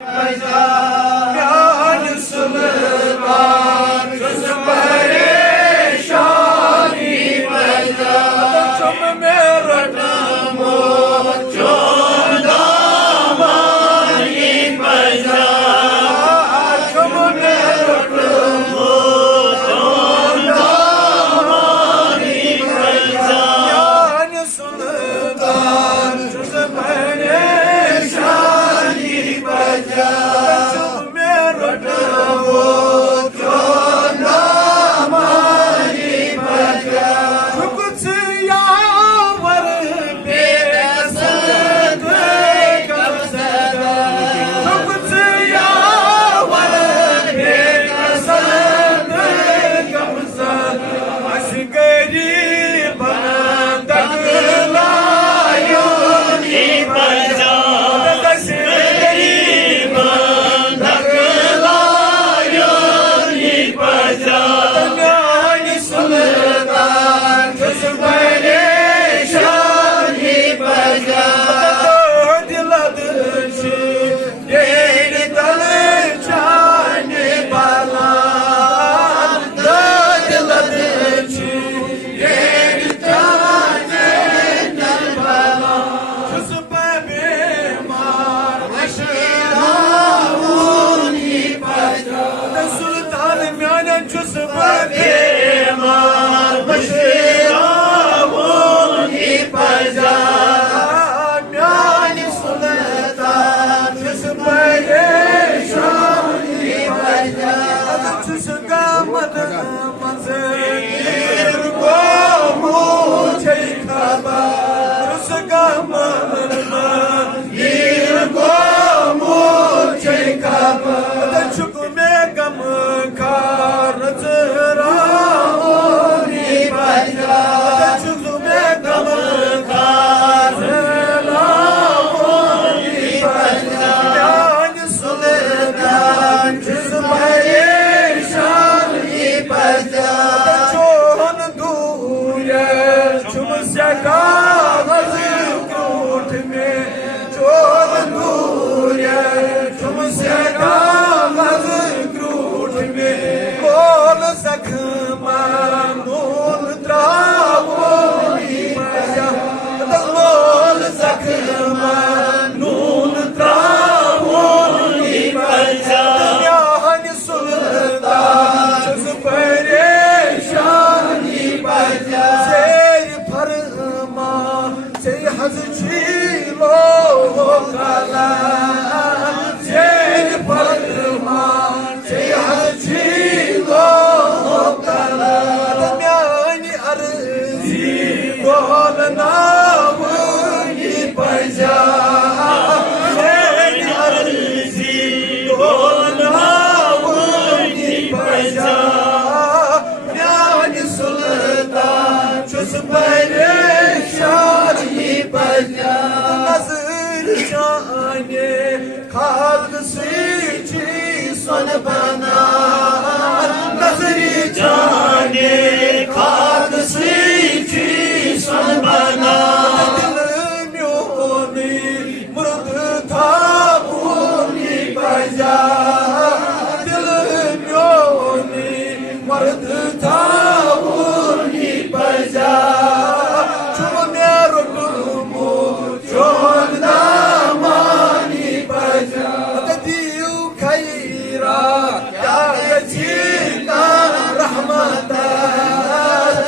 Ya Yatina Rahmatan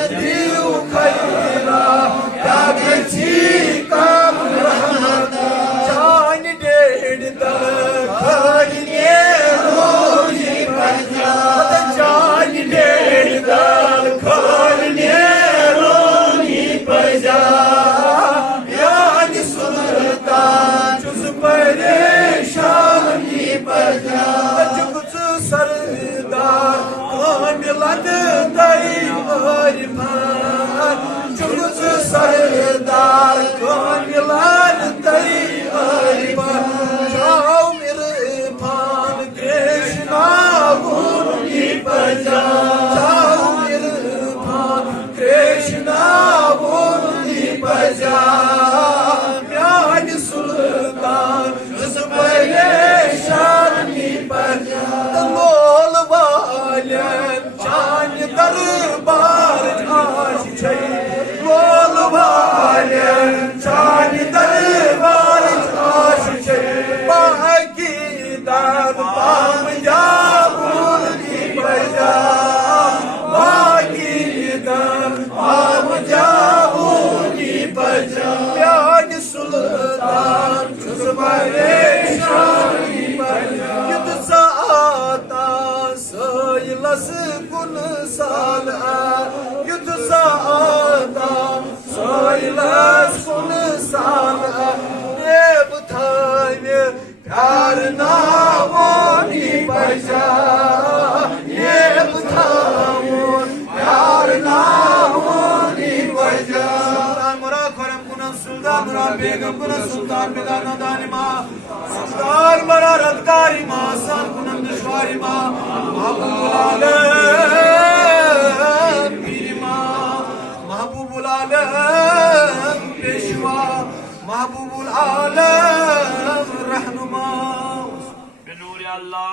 की दर palm जाबूर की बजा बाकी दर पाम जाबूर की बजा प्याज सुल्तान छुस परेशान की बजा युद्ध साता सैलस कुन साल युद्ध साता सैलस कुन साल देव थावे प्यार नामोनी बजा देव थावन प्यार नामोनी बजा मुरा खरम कुन सुल्तान मुरा बेगम कुन सुल्तान बेगाना दानिमा सुल्तान मरा रत्कारी मा सान कुनम दुश्वारी मा महबूबुल आलम पीरी मा महबूबुल आलम पेशवा महबूबुल आलम रहनुमा बिनूर अल्लाह